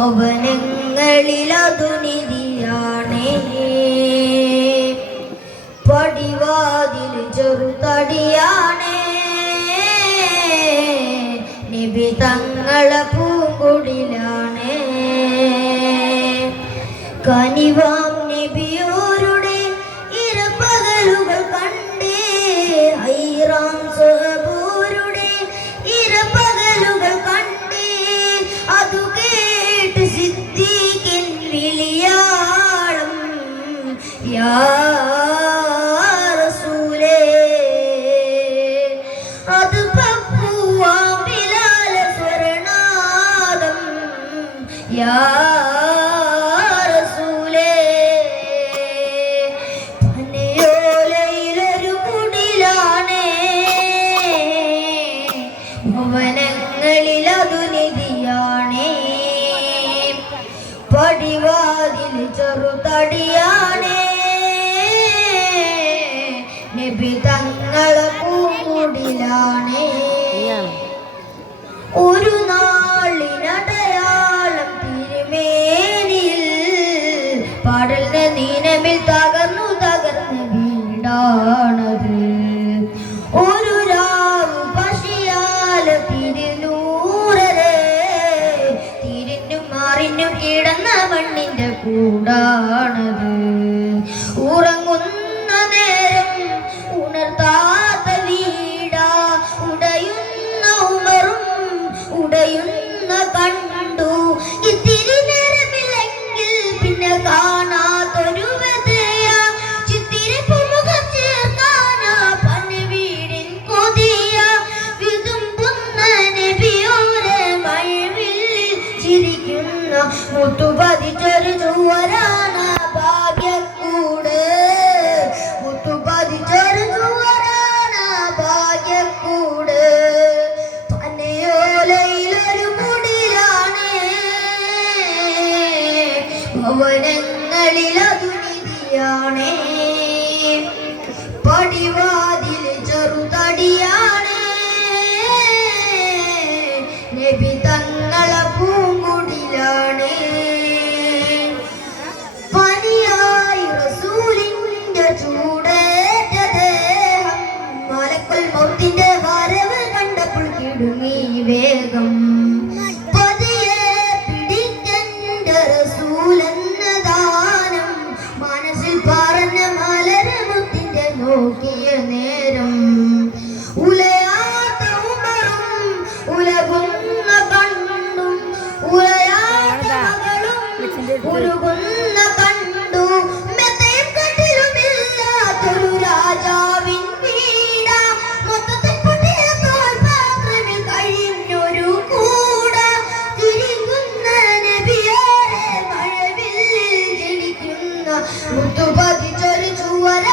ഭവനങ്ങളിലതു നിധിയാണേ. പടിവാതിൽ ചെറുതടിയാണേ. നബി തങ്ങളെ പൂങ്കുടിലാണേ. കനിവാം നബിയോരുടെ ഇരപ്പകലുകൾ കണ്ടേ. ഹൈറാം സ്വഹബൂരുടെ ഇരപ്പകലുകൾ കണ്ടേ. അതു കേട്ട് സിദ്ദീഖിൻ വിളിയാളം യാ റസൂലേ. അത് പപ്പുവാം ബിലാൽ സ്വരനാദം യാ ഭവനങ്ങളിലതു നിധിയാണേ. പടിവാതിൽ ചെറുതടിയാണേ. നബി തങ്ങളെ പൂങ്കുടിലാണേ. ഒരു നാളിനടയാളം തിരുമേനിയിൽ പാടലിന നീനമിൽ തകർന്നു തകർന്ന് വീടാണത്. ഒരു രാവ് പശിയാല തിരുനൂറരെ തിരിഞ്ഞും മാറിഞ്ഞും കിടന്ന മണ്ണിന്റെ കൂടാണത്. ഉറങ്ങുന്ന നേരം ഉണർത്താത്ത വീടാ. ഉടയുന്ന ഉമറും ഉടയുന്ന കണ്ടു. ഇത്തിരി നേരമില്ലെങ്കിൽ പിന്നെ കാണാത്തൊരു വ്യതയാ. ചിത്തിരിപ്പു മുഖം ചേർക്കാനാ പനവീടിൻ കൊതിയ. വിതുമ്പുന്ന നബിയോരെ മഴവില്ലിൽ ചിരിക്കുന്ന മുത്തുപതിച്ചൊരു ചുവരാന ഭാഗ്യക്കൂട്. മുത്തുപതിച്ചൊരു ചുവരാന ഭാഗ്യക്കൂട്. പനയോലയിലൊരു കുടിലാണേ. ഭവനങ്ങളിലതു നിധിയാണേ. പടിവാതിൽ ചെറുതടിയാണേ. നബി തങ്ങളെ പൂങ്കുടിലാണേ. പനിയായി റസൂലിന്റെ ചൂടേറ്റ ദേഹം. മലക്കുൽ മൗത്തിന്റെ വരവ് കണ്ടപ്പോൾ കിടുങ്ങി വേഗം. പതിയെ പിടിക്കണ്ട റസൂലെന്ന ദാനം മനസ്സിൽ പറഞ്ഞ മലരമുത്തിന്റെ നോക്കിയ നേരം. ഉലയാത്ത ഉമറും ഉലകുന്ന കണ്ടും ഉലയാത്ത മകളും ഉരുകുന്ന കണ്ടു. മെത്തയും കട്ടിലുമില്ലാത്തൊരു രാജാവിൻ വീട. മൊത്തത്തിൽ പൊട്ടിയ തോൽപാത്രമിൽ കഴിഞ്ഞൊരു കൂട. തിരികുന്ന നബിയോരെ മഴവില്ലിൽ ജനിക്കുന്ന മുത്തുപതിച്ചൊരു ചുവര